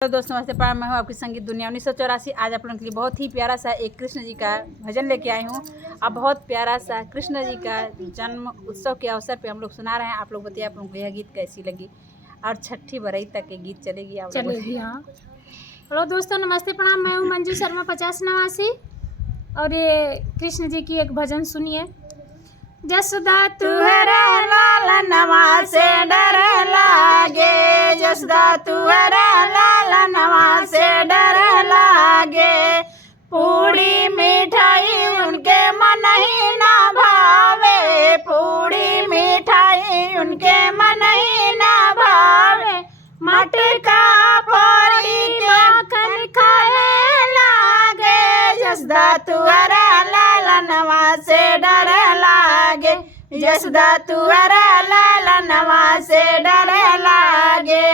Hello दोस्तों, नमस्ते प्रणाम। मैं हूँ आपकी संगीत दुनिया 1984। आज आप लोगों के लिए बहुत ही प्यारा सा एक कृष्ण जी का भजन लेके आई हूँ। अब बहुत प्यारा सा कृष्ण जी का जन्म उत्सव के अवसर पे हम लोग सुना रहे हैं। आप लोग बताइए आप लोगों को यह गीत कैसी लगी, और छठी बरई तक ये गीत चलेगी। आप चलेगी। हाँ, हेलो दोस्तों, नमस्ते प्रणाम। मैं हूँ मंजू शर्मा 50 नवासी, और ये कृष्ण जी की एक भजन सुनिए। जसोदा तुहरा लाल नवा से डर लागे, जसोदा तुहरा लाल नवा से डर लागे। पूरी मिठाई उनके मन ही ना भावे, पूरी मिठाई उनके मन ही ना भावे। मटका पड़ी माखन खाए लागे, जसोदा तुहरा लाल नवा से डर लागे, जसोदा तुहरा लाल नवा से डर लागे।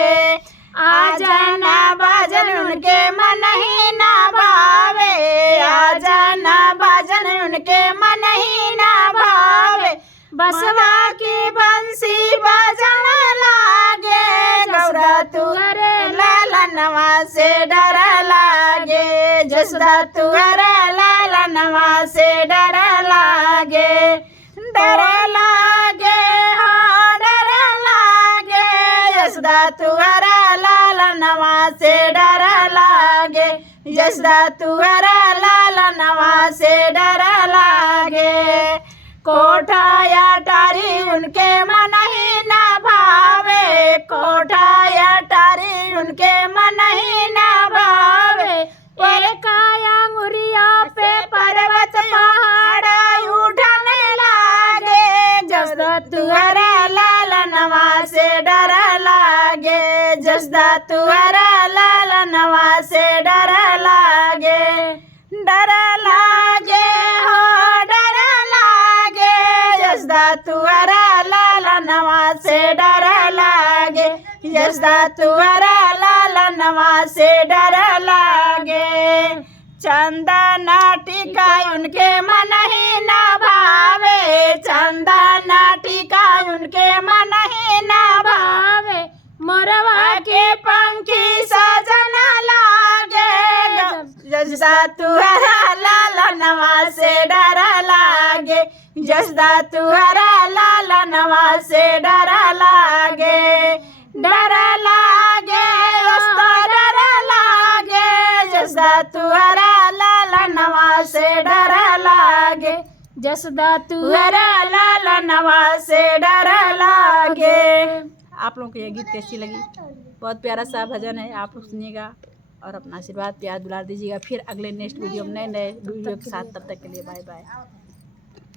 आजना बाजन उनके मन ही ना भावे, आजना बाजन उनके मन ही ना भावे। बसवा की बंसी बजन लागे, गौरा तुहरे लाल नवा से डर लागे, जसोदा तुहरा लाल नवा से डर लागे। डर लागे, हाँ डर लागे, जसोदा तुहरा लाल नवा से डर लागे, जसोदा तुहरा लाल नवा से डर लागे। कोठा या टारी उनके मन ही ना भावे, कोठा या टारी उनके मन ही ना भावे। काया मुरिया पे पर्वत पहाड़ उठने लागे, जसोदा तुहरा लाल नवा से डर लागे, जसोदा तुहरा लाल नवा से डर लागे। डर लागे, हो डर लागे, जसोदा तुहरा लाल नवा से डर लागे, जसोदा तुहरा लाल नवा से डर लागे। चंदन टीका उनके मन ही ना भावे, चंदन टीका उनके मन ही ना भावे। मोरवा के पंखी सजन लागे, जसोदा तुहरा लाल नवा से डर लागे, जसोदा तुहरा लाल नवा से डर लागे। डर लागे, डर लागे, जसोदा तुहरा लाल नवा से डर लागे, जसोदा तुहरा लाल नवा से डर लागे। आप लोगों को ये गीत कैसी लगी? बहुत प्यारा सा भजन है, आप लोग सुनिएगा और अपना आशीर्वाद प्यार दुलार दीजिएगा। फिर अगले नेक्स्ट वीडियो में नए वीडियो के साथ, तब तक के लिए बाय बाय।